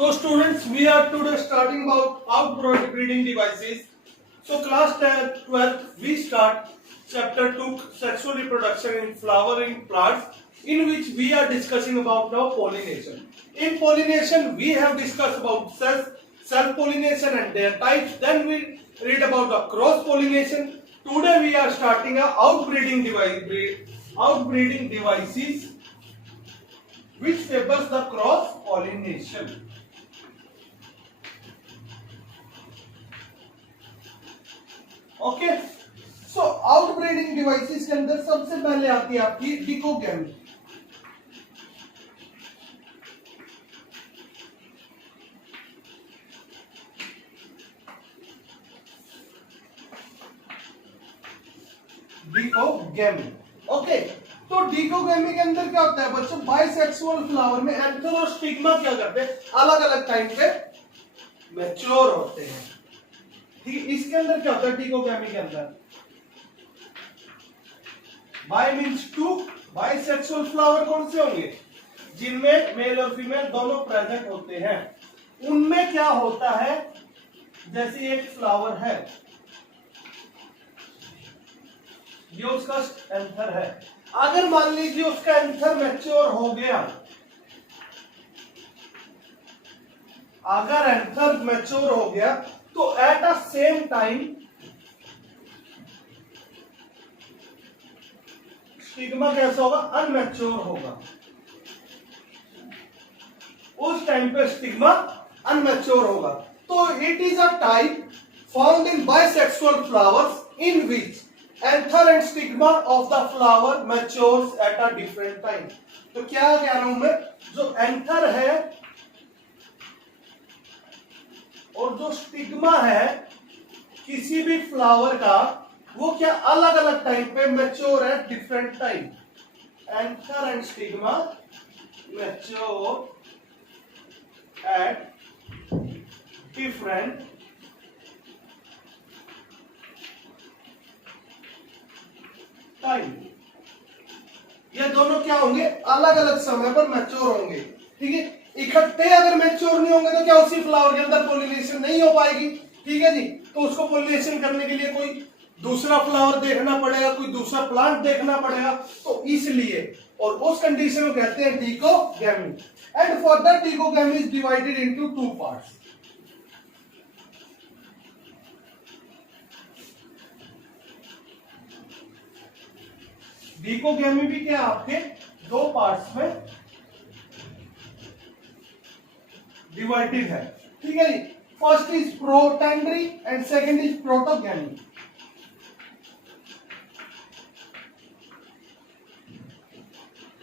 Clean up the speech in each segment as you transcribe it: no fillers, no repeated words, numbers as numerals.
So students, we are today starting about outbreeding devices. So class 12th, we start chapter 2, sexual reproduction in flowering plants, in which we are discussing about now pollination. In pollination, we have discussed about self-pollination and their types. Then we read about the cross-pollination. Today we are starting a outbreeding devices which favors the cross-pollination. Okay so outbreeding devices के अंदर सबसे पहले आती है आपकी डिकोगैमी। डिकोगैमी okay, तो डिकोगैमी के अंदर क्या होता है बच्चों, बाइसेक्सुअल फ्लावर में एंथर और स्टिग्मा क्या करते हैं, अलग अलग टाइम पे मैच्योर होते हैं। ठीक है, इसके अंदर क्या होता है डिकोगैमी के अंदर, bi means two, bisexual flower कौन से होंगे, जिनमें मेल और फीमेल दोनों प्रेजेंट होते हैं। उनमें क्या होता है, जैसे एक फ्लावर है, ये उसका एंथर है, अगर मान लीजिए उसका एंथर मैच्योर हो गया, अगर एंथर मैच्योर हो गया तो at a same time stigma कैसा होगा, अनमैच्योर होगा। उस टाइम पे स्टिग्मा अनमैच्योर होगा। तो it is a type found in bisexual flowers in which anther and stigma of the flower matures at a different time. तो क्या कह रहा हूं मैं, जो एंथर है और जो स्टिग्मा है किसी भी फ्लावर का, वो क्या अलग अलग टाइम पे मैच्योर है, different time. Anther and stigma mature at different time. ये दोनों क्या होंगे, अलग अलग समय पर मैच्योर होंगे। ठीक है, इकट्ठे अगर मैच्योर नहीं होंगे तो क्या उसी फ्लावर के अंदर पोलिनेशन नहीं हो पाएगी। ठीक है जी, तो उसको पोलिनेशन करने के लिए कोई दूसरा फ्लावर देखना पड़ेगा, कोई दूसरा प्लांट देखना पड़ेगा। तो इसलिए, और उस कंडीशन को कहते हैं dichogamy. And further dichogamy is divided into two parts. Dichogamy भी क्या आपके दो पार्ट्स में डिवाइडेड है। ठीक है जी, first is protandry and second is protogamy.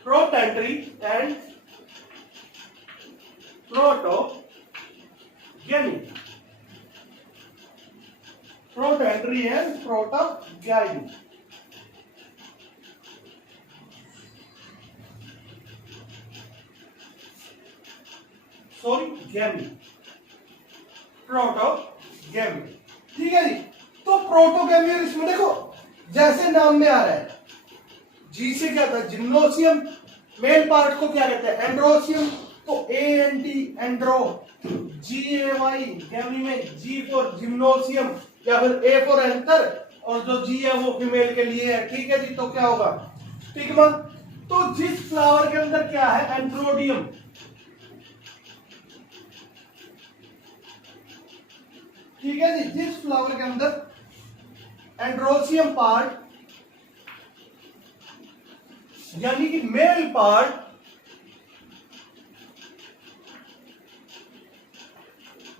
Protandry and protogamy, protandry and protogamy. Sorry gamy, protogamy. ठीक है जी, तो प्रोटोगैमी, और इसमें देखो जैसे नाम में आ रहा है, जी से क्या था जिम्नोसियम, मेल पार्ट को क्या कहते हैं एंड्रोसियम। तो एएनडी एंड्रो, जीएवाई गैमी में जी फॉर जिम्नोसियम या फिर ए फॉर एंथर, और जो जी है वो फीमेल के लिए है। ठीक है जी, तो क्या होगा स्टिग्मा। तो जिस फ्लावर के अंदर क्या है एंड्रोडियम, ठीक है जी, जिस फ्लावर के अंदर एंड्रोसियम पार्ट यानी कि मेल पार्ट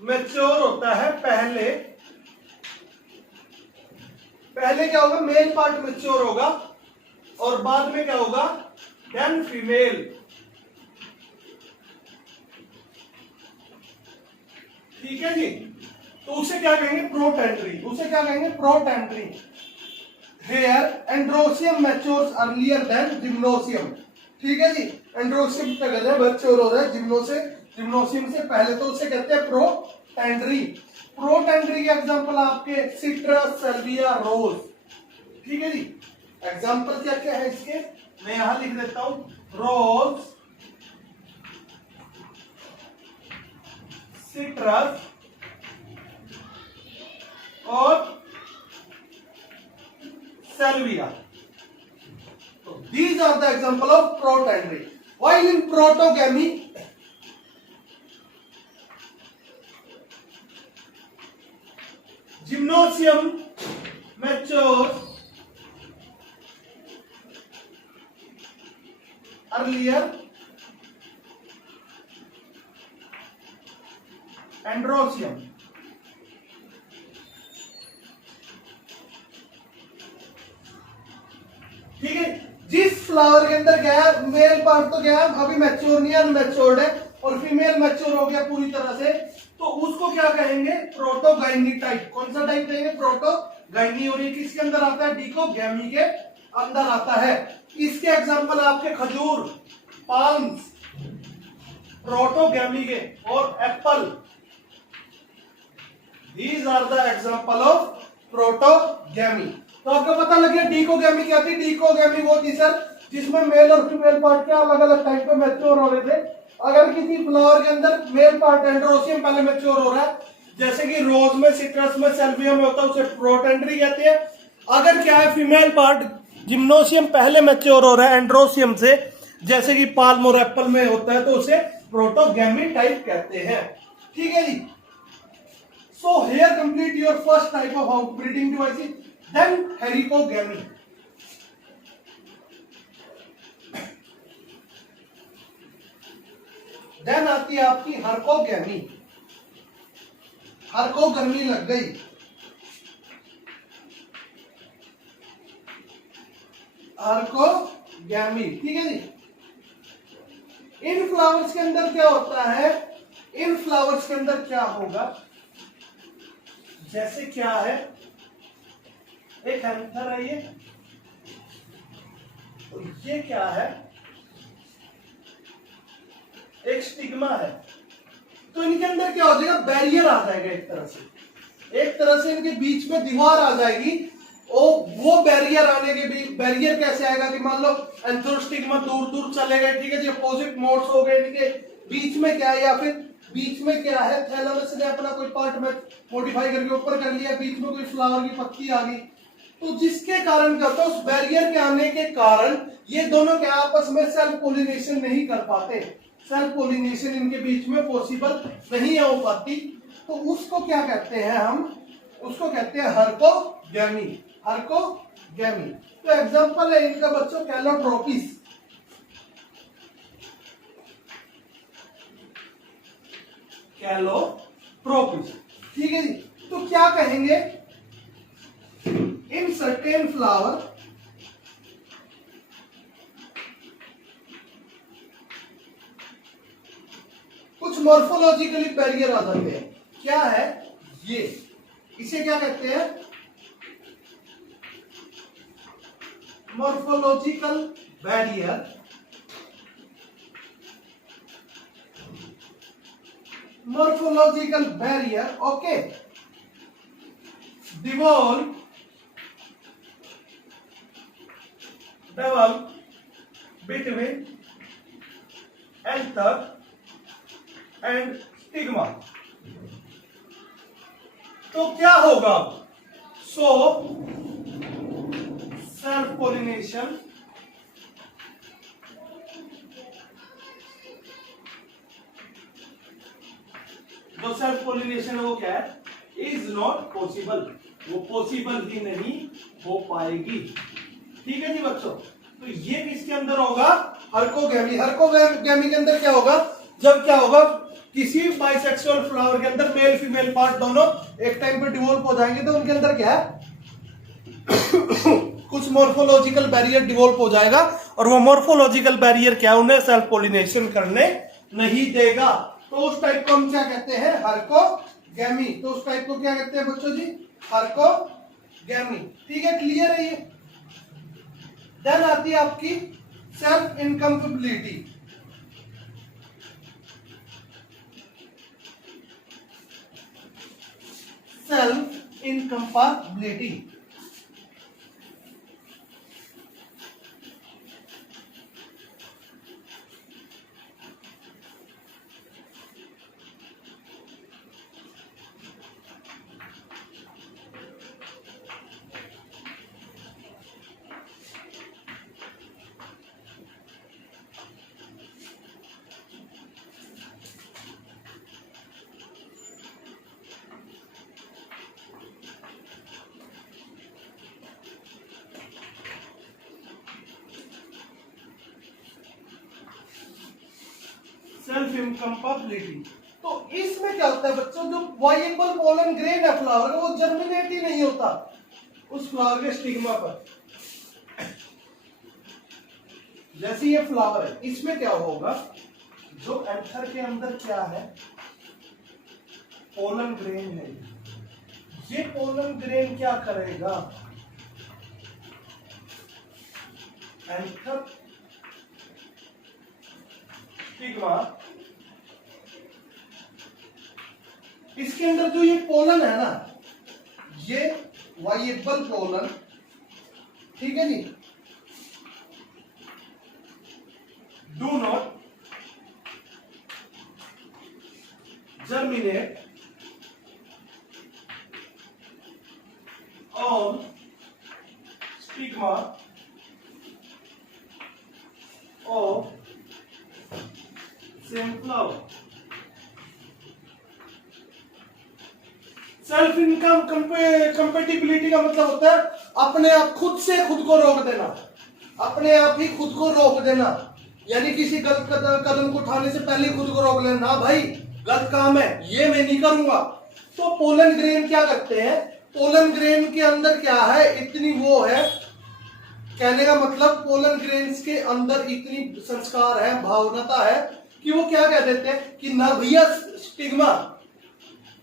मैच्योर होता है, पहले क्या होगा, मेल पार्ट मैच्योर होगा और बाद में क्या होगा, देन फीमेल। ठीक है जी, तो उसे क्या कहेंगे प्रोटेंडरी, उसे क्या कहेंगे protandry. Here androecium matures earlier than gynoecium. ठीक है जी, एंड्रोसियम क्या कर रहा है, मैच्योर हो रहा है जिम्नोसियम से पहले, तो उसे कहते हैं प्रोटेंडरी। प्रोटेंडरी के एग्जांपल आपके सिट्रस, सेल्विया, रोज। ठीक है जी, एग्जांपल क्या क्या है इसके, मैं यहां लिख देता हूं, रोज, सिट्रस और सेल्विया. So these are the example of protandry. While in protogamy, gymnosium matures earlier, androsium ठीक है. जिस फ्लावर के अंदर क्या है, मेल पार्ट तो क्या है अभी मैच्योर नहीं है, अनमैच्योर्ड है, और फीमेल मैच्योर हो गया पूरी तरह से, तो उसको क्या कहेंगे, प्रोटोगाइनी टाइप. कौन सा टाइप कहेंगे, प्रोटोगाइनी. और ये किसके अंदर आता है, डिकोगैमी के अंदर आता है. इसके एग्जांपल आपके खजूर, पाल्म्स प्रोटोगैमी के, और apple. These are the example of protogamy. तो आपको पता लग गया डिकोगैमी क्या थी. डिकोगैमी वो थी सर जिसमें मेल और फीमेल पार्ट क्या अलग अलग टाइम पे मैच्योर हो रहे थे. अगर किसी फ्लावर के अंदर मेल पार्ट एंड्रोसियम पहले मैच्योर हो रहा है, जैसे कि रोज में, सिट्रस में, सेल्विया में होता है, उसे प्रोटेंड्री कहते हैं. अगर क्या है फीमेल पार्ट जिम्नोसियम पहले मैच्योर हो रहा है एंड्रोसियम से, जैसे कि पाल्म और एप्पल में होता है, तो उसे प्रोटोगैमी टाइप कहते हैं. ठीक है जी. So here complete your first type of outbreeding devices. Then hericogamy. Then आती है आपकी हर्कोगैमी. हर्कोगर्मी लग गई. हर्कोगैमी. ठीक है जी. इन फ्लावर्स के अंदर क्या होता है, इन फ्लावर्स के अंदर क्या होगा, जैसे क्या है, एक एंथर है ये, और ये क्या है, एक स्टिग्मा है. तो इनके अंदर क्या हो जाएगा, बैरियर आ जाएगा. एक तरह से इनके बीच में दीवार आ जाएगी. और वो बैरियर आने के बीच, बैरियर कैसे आएगा कि मान लो एंथोस्टिग्मा दूर दूर चले गए, ठीक है जी, अपोजिट मोड्स हो गए इनके. बीच में क्या है, या फिर बीच में क्या है, थैलेमस ने अपना कोई पार्ट में मॉडिफाई करके ऊपर कर लिया, बीच में कोई फ्लावर की पत्ती आ गई. तो जिसके कारण क्या होता है, उस बैरियर के आने के कारण ये दोनों क्या आपस में सेल्फ पोलिनेशन नहीं कर पाते. सेल्फ पोलिनेशन इनके बीच में पॉसिबल नहीं हो पाती. तो उसको क्या कहते हैं, हम उसको कहते हैं हर्कोगैमी. हर्कोगैमी. तो एग्जांपल है इनका बच्चों कैलोट्रोपिस. कैलोट्रोपिस. ठीक है जी. तो क्या कहेंगे, in certain flower कुछ मॉर्फोलॉजिकली बैरियर आ जाते हैं. क्या है ये, इसे क्या कहते हैं, morphological barrier. Morphological barrier. Okay. Devolve between anther and stigma. तो क्या होगा, सो सेल्फ पोलिनेशन जो सेल्फ पोलिनेशन है वो क्या है, इज नॉट पॉसिबल. वो पॉसिबल ही नहीं हो पाएगी. ठीक है जी बच्चों. तो ये किसके अंदर होगा, हर्कोगैमी. हर्कोगैमी के अंदर क्या होगा, जब क्या होगा, किसी बाइसेक्सुअल फ्लावर के अंदर मेल फीमेल पार्ट दोनों एक टाइम पे डिवोल्व हो जाएंगे, तो उनके अंदर क्या है कुछ मॉर्फोलॉजिकल बैरियर डिवोल्व हो जाएगा, और वो मॉर्फोलॉजिकल बैरियर क्या है, उन्हें सेल्फ पोलिनेशन करने नहीं देगा. तो उस टाइप को हम क्या कहते हैं, हर्कोगैमी. तो उस टाइप को क्या कहते हैं बच्चों जी, हर्कोगैमी. ठीक है, क्लियर है ये. देन आती है आपकी self incompatibility. Self incompatibility. Self incompatibility. तो इसमें क्या होता है बच्चों, जो वाइएबल पोलन ग्रेन है फ्लावर का, वो जर्मिनेट ही नहीं होता उस फ्लावर के स्टिग्मा पर। जैसे ये फ्लावर है, इसमें क्या होगा, जो एंथर के अंदर क्या है, पोलन ग्रेन है। ये पोलन ग्रेन क्या करेगा, एंथर स्टिग्मा, इसके अंदर जो ये पोलन है ना, ये वाइएबल पोलन, ठीक है जी, do not germinate on stigma of same flower. Self incompatibility का मतलब होता है अपने आप खुद से खुद को रोक देना, अपने आप ही खुद को रोक देना, यानी किसी गलत कदम को उठाने से पहले खुद को रोक लेना, भाई गलत काम है, ये मैं नहीं करूंगा। तो पोलन ग्रेन क्या करते हैं, पोलन ग्रेन के अंदर क्या है, इतनी वो है, कहने का मतलब पोलन ग्रेन्स के अंदर इतनी संस्कार है, भावनाता है कि वो क्या कह देते हैं कि ना भैया स्टिग्मा,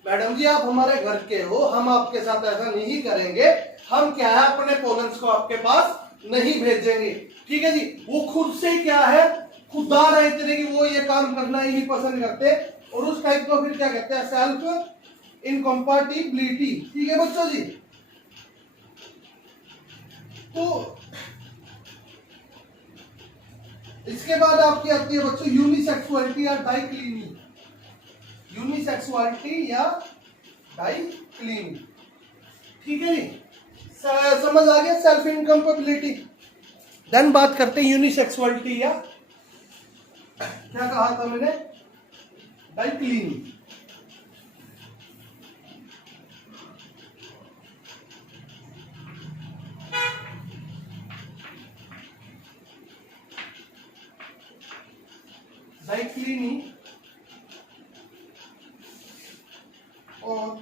मैडम जी आप हमारे घर के हो, हम आपके साथ ऐसा नहीं करेंगे, हम क्या है अपने पोलन्स को आपके पास नहीं भेजेंगे, ठीक है जी। वो खुद से क्या है, खुददार है इतने कि वो ये काम करना ही नहीं पसंद करते, और उस टाइप को फिर क्या कहते हैं, सेल्फ इनकम्पेटिबिलिटी, ठीक है बच्चों जी। तो इसके बाद आपकी आती है बच्चों यूनिसेक्सुअलिटी या डाइक्लिनी, यूनिसेक्सुअलिटी या डाइक्लिनी, ठीक है जी, समझ आ गया सेल्फ इनकम्पेटिबिलिटी। देन बात करते हैं यूनिसेक्सुअलिटी या क्या कहा था मैंने, डाइक्लिनी। डाइक्लिनी और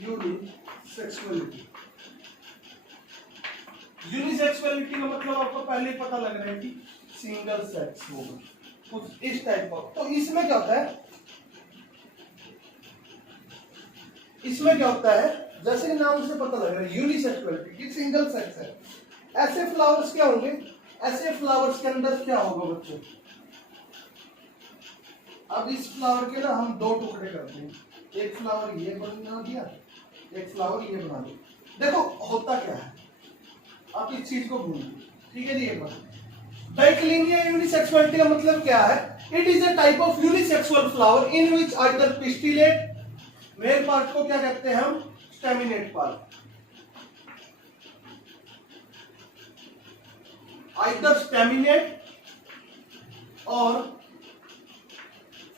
यूनिसेक्सुअलिटी। यूनिसेक्सुअलिटी का मतलब आपको पहले ही पता लग रहा है कि सिंगल सेक्स होगा, कुछ इस टाइप का। तो इसमें क्या होता है, इसमें क्या होता है, जैसे नाम से पता लग रहा है यूनिसेक्सुअलिटी की सिंगल सेक्स है। ऐसे फ्लावर्स क्या होंगे, ऐसे फ्लावर्स के अंदर क्या होगा बच्चों, अब इस फ्लावर के ना हम दो टुकड़े करते हैं, एक फ्लावर ये बना दिया, एक फ्लावर ये बना दिया। देखो होता क्या है, आप इस चीज को भूलिए, ठीक है जी। एक बार डाइक्लिनी या यूनिसेक्सुअलिटी का मतलब क्या है, it is a type of unisexual flower in which either pistillate, male part को क्या कहते हैं हम, स्टेमिनेट पार्ट, आइदर स्टेमिनेट और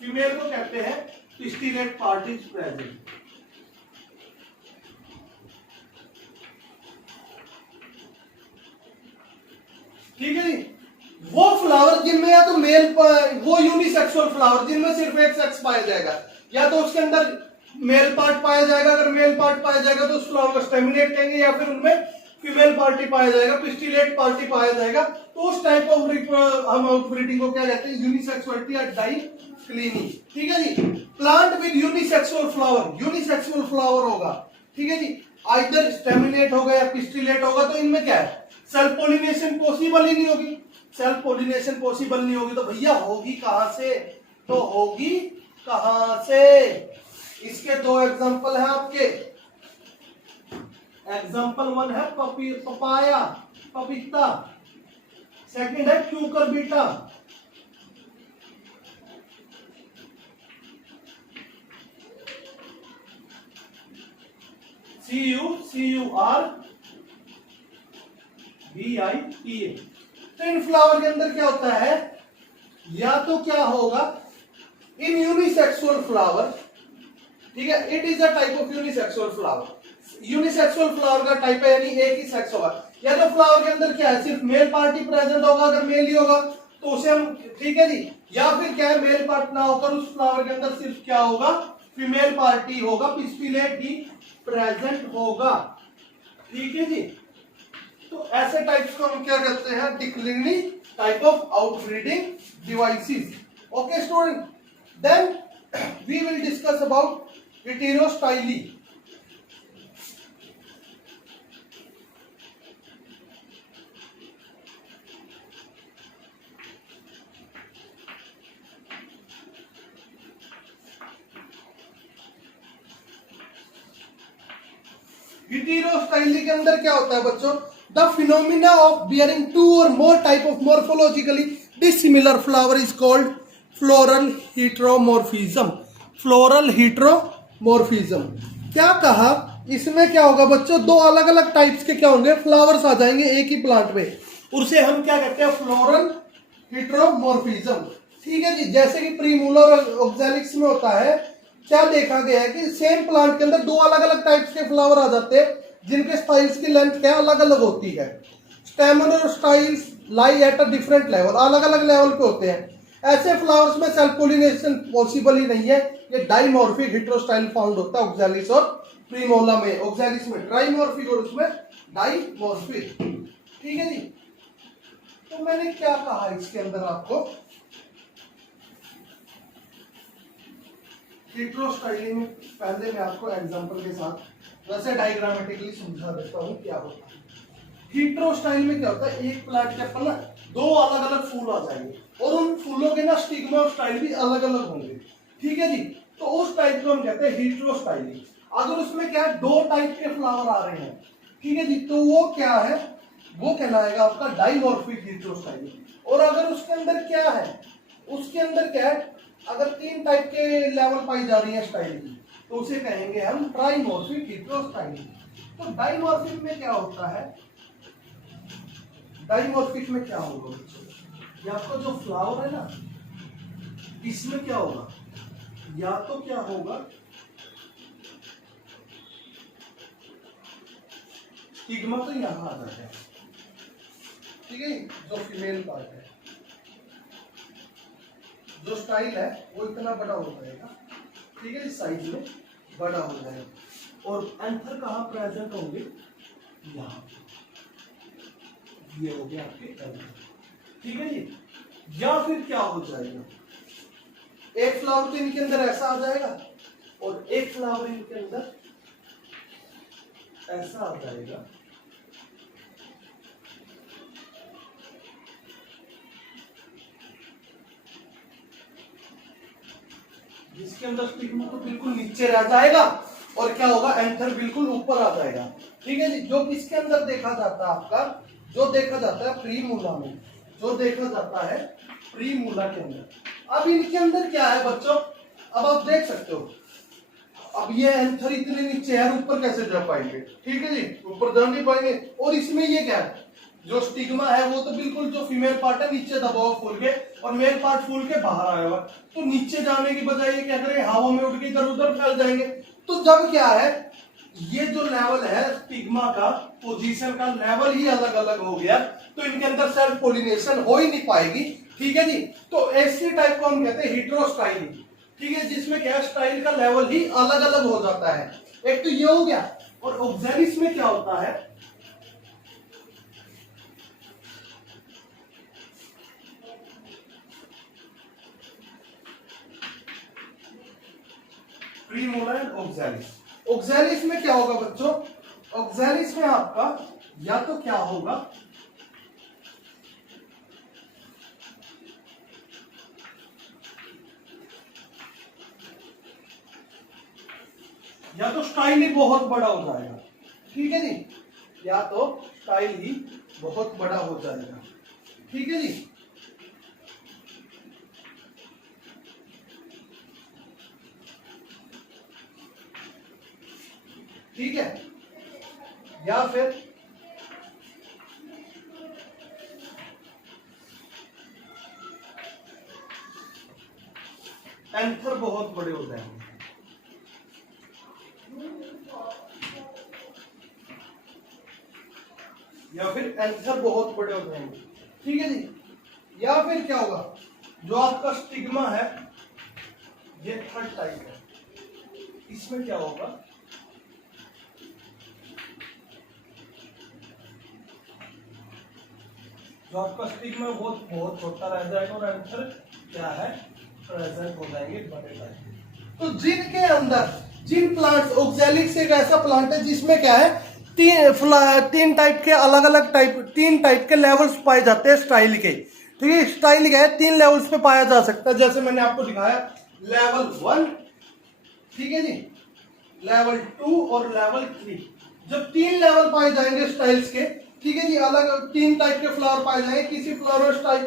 फीमेल को कहते हैं पिस्टिलेट पार्ट इज प्रेजेंट। ठीक है जी। वो फ्लावर जिनमें या तो मेल, वो यूनिसेक्सुअल फ्लावर जिनमें सिर्फ एक सेक्स पाया जाएगा, या तो उसके अंदर मेल पार्ट पाया जाएगा, अगर मेल पार्ट पाया जाएगा तो उस फ्लावर को स्टेमिनेट कहेंगे, या फिर उनमें फीमेल पार्टी पाया जाएगा, पिस्टिलेट पार्टी पाया जाएगा, तो उस टाइप ऑफ हम आउटब्रीडिंग को क्या कहते हैं, यूनिसेक्सुअलिटी या डाइक्लिनी। ठीक है जी। Plant with unisexual flower, unisexual flower होगा, ठीक है जी, आइदर स्टेमिनेट होगा या पिस्टिलेट होगा, तो इनमें क्या है, सेल्फ पोलिनेशन पॉसिबल ही नहीं होगी। सेल्फ पोलिनेशन पॉसिबल नहीं होगी तो भैया होगी कहां से, तो होगी कहां से। इसके दो एग्जांपल हैं आपके। एग्जांपल वन है पपाया, पपीता, सेकंड है क्यूकरबीटा। CURBITA। तो इन फ्लावर के अंदर क्या होता है, या तो क्या होगा, इन यूनिसेक्सुअल फ्लावर, ठीक है, it is a type of unisexual flower. Unisexual flower का टाइप है, यानी एक ही सेक्स होगा। या तो फ्लावर के अंदर क्या है, सिर्फ मेल पार्टी प्रेजेंट होगा, अगर मेल ही होगा तो उसे हम, ठीक है जी, या फिर क्या है, मेल पार्ट ना होकर उस फ्लावर के अंदर सिर्फ क्या होगा, फीमेल पार्ट ही होगा, पिस्टिलेट ही प्रेजेंट होगा। ठीक है जी। तो ऐसे टाइप्स को हम क्या कहते हैं, declining type of outbreeding devices. Okay student, then we will discuss about heterostyly. Heterostyly के अंदर क्या होता है बच्चों, the phenomena of bearing two और more type of morphologically dissimilar flower is called floral heteromorphism. Floral heteromorphism क्या कहा, इसमें क्या होगा बच्चों, दो अलग अलग टाइप्स के क्या होंगे, फ्लावर्स आ जाएंगे एक ही प्लांट में, उसे हम क्या कहते हैं, फ्लोरल हेटेरोमॉर्फिज्म। ठीक है जी। जैसे कि प्रीमूलर और ऑक्सैलिक्स में होता है, क्या देखा गया है कि सेम प्लांट के अंदर दो अलग अलग टाइप्स के फ्लावर आ जाते हैं, जिनके स्टाइल्स की लेंथ क्या अलग अलग होती है। स्टेमन और styles lie at a different level, अलग अलग लेवल पे होते हैं। ऐसे फ्लावर्स में सेल्फ पोलिनेशन पॉसिबल ही नहीं है, ये डाइमॉर्फिक हेटेरोस्टाइल फाउंड होता है ऑक्सैलिस और प्रीमोला में। ऑक्सैलिस में ट्राइमॉर्फिक और उसमें डाइमॉर्फिक। ठीक है जी। तो मैंने क्या कहा इसके अंदर आपको, हेटेरोस्टाइली में पहले मैं आपको एग्जांपल के साथ वैसे डायग्रामेटिकली समझा देता हूँ क्या होता है। हेटेरोस्टाइल में क्या होता है, एक प्लांट के ऊपर ना दो अलग अलग फूल आ जाएंगे और उन फूलों के ना स्टिग्मा और स्टाइल भी अलग अलग होंगे। ठीक है जी। तो उस टाइप को हम कहते हैं हेटेरोस्टाइली। अगर उसमें क्या है, दो टाइप के फ्लावर आ रहे हैं, ठीक है जी, तो वो क्या है, वो कहलाएगा आपका डाइमॉर्फिक हेटेरोस्टाइली। और अगर उसके अंदर क्या है, उसके अंदर क्या है, अगर तीन टाइप के लेवल पाई जा रही है स्टाइल की, तो उसे कहेंगे हम ट्राइमॉर्फिक हेटेरोस्टाइली। तो डाइमॉर्फिक में क्या होता है, डाइमॉर्फिक में क्या होगा बच्चों, ये आपका जो फ्लावर है ना, इसमें क्या होगा, या तो क्या होगा, स्टिग्मा तो यहां आ जाता है, ठीक है, जो फीमेल पार्ट है, जो स्टाइल है वो इतना बड़ा हो जाएगा, ठीक है, इस साइज में बड़ा हो जाएगा। और एंथर कहाँ प्रेजेंट होंगे, यहाँ, ये हो गया आपके एंथर। ठीक है जी। या फिर क्या हो जाएगा, एक फ्लावर तो इनके अंदर ऐसा आ जाएगा और एक फ्लावर इनके अंदर ऐसा आ जाएगा। जिसके अंदर स्टिग्मा तो बिल्कुल नीचे रह जाएगा और क्या होगा, एंथर बिल्कुल ऊपर आ जाएगा। ठीक है जी। जो किसके अंदर देखा जाता है आपका, जो देखा जाता है प्रीमूला में, जो देखा जाता है प्रीमूला के अंदर। अब इनके अंदर क्या है बच्चों, अब आप देख सकते हो, अब ये एंथर इतने नीचे है, ऊपर कैसे जा पाएंगे, ठीक है जी, ऊपर जा नहीं पाएंगे। और इसमें ये क्या है, जो स्टिग्मा है वो तो बिल्कुल जो फीमेल पार्ट है नीचे दबा हुआ फूल के, और मेल पार्ट फूल के बाहर आया हुआ, तो नीचे जाने की बजाय ये क्या करेंगे, हवा में उड़ के इधर उधर फैल जाएंगे। तो जब क्या है, ये जो लेवल है स्टिग्मा का, पोजीशन का लेवल ही अलग अलग हो गया, तो इनके अंदर सेल्फ पोलिनेशन हो ही नहीं पाएगी। ठीक है जी। तो ऐसी टाइप को हम कहते हैं हेटेरोस्टाइली। ठीक है, जिसमें क्या स्टाइल का लेवल ही अलग अलग हो जाता है। एक तो ये हो गया। और ऑक्सैलिस में क्या होता है, प्रीमोला एंड ऑक्सैलिस। ऑक्सैलिस में क्या होगा बच्चों, ऑक्सैलिस में आपका या तो क्या होगा, या तो स्टाइल ही बहुत बड़ा हो जाएगा। ठीक है जी, या तो स्टाइल ही बहुत बड़ा हो जाएगा। ठीक है जी। ठीक है, या फिर एंथर बहुत बड़े हो जाएंगे, या फिर एंथर बहुत बड़े हो जाएंगे। ठीक है जी। या फिर क्या होगा, जो आपका स्टिग्मा है ये थर्ड टाइप है, इसमें क्या होगा, जो आपका स्टिग्मा वो बहुत छोटा रह जाएगा और एंथर क्या है, प्रेजेंट हो जाएंगे बड़े टाइप। तो जिनके अंदर जिन प्लांट्स, ऑक्सैलिक्स एक ऐसा प्लांट है जिसमें क्या है, तीन टाइप के अलग अलग तीन टाइप के लेवल्स पाए जाते हैं स्टाइल के। ठीक है, स्टाइल क्या है, 3 लेवल्स पे पाया जा सकता है, जैसे मैंने आपको दिखाया लेवल 1, ठीक है जी, लेवल 2 और लेवल 3। जब 3 लेवल पाए जाएंगे स्टाइल्स के, ठीक है जी, अलग 3 टाइप के फ्लावर पाए जाएंगे, किसी फ्लावर स्टाइल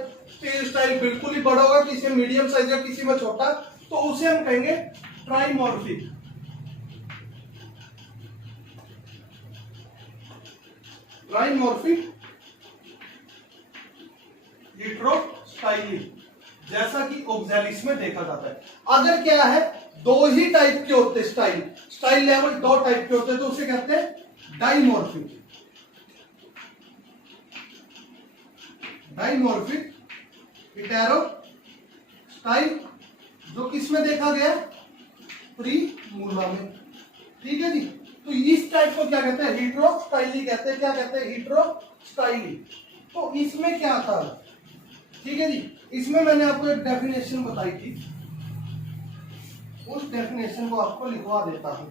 बिल्कुल ही बड़ा होगा, किसी मीडियम साइज या किसी में छोटा, तो उसे हम कहेंगे ट्राइमॉर्फिक। ट्राइमॉर्फिक हेटेरोस्टाइली, जैसा कि ऑक्सैलिक्स में देखा जाता है। अगर क्या है, 2 ही टाइप के होते स्टाइल लेवल 2 टाइप के होते हैं, तो उसे कहते हैं डाइमॉर्फिक। डाइमॉर्फिक हेटेरोस्टाइल, जो किसमें देखा गया, प्रीमूला में। ठीक है जी, तो इस टाइप को क्या कहते हैं, हेटेरोस्टाइली कहते हैं। क्या कहते हैं, हेटेरोस्टाइली। तो इसमें क्या था, ठीक है जी, इसमें मैंने आपको एक डेफिनेशन बताई थी, उस डेफिनेशन को आपको लिखवा देता हूं।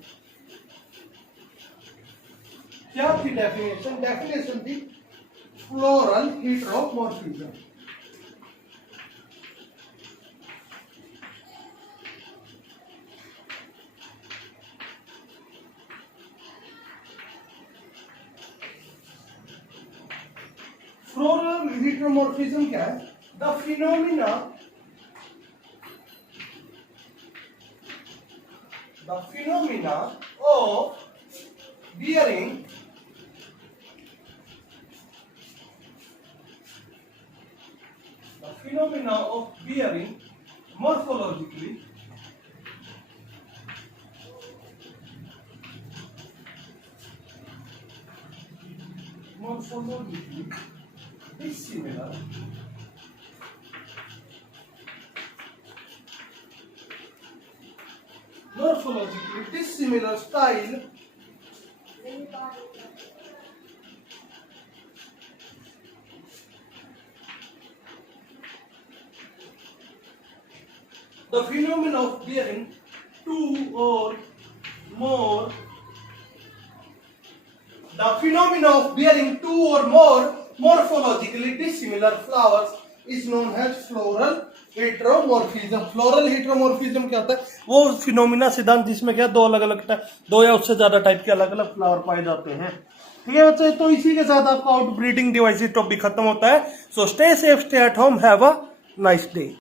क्या थी डेफिनेशन? डेफिनेशन थी फ्लोरल हेटेरोमॉर्फिज्म। फ्लोरल हेटेरोमॉर्फिज्म क्या है? The phenomena of bearing morphologically dissimilar style the phenomenon of bearing two or more morphologically dissimilar flowers is known as floral heteromorphism. Floral heteromorphism क्या होता है? वो फिनोमिना सिद्धांत जिसमें क्या, दो या उससे ज्यादा टाइप के अलग अलग फ्लावर पाए जाते हैं। ठीक है बच्चे, तो इसी के साथ आपका आउटब्रीडिंग डिवाइसेस टॉपिक खत्म होता है। So stay safe, stay at home, have a nice day.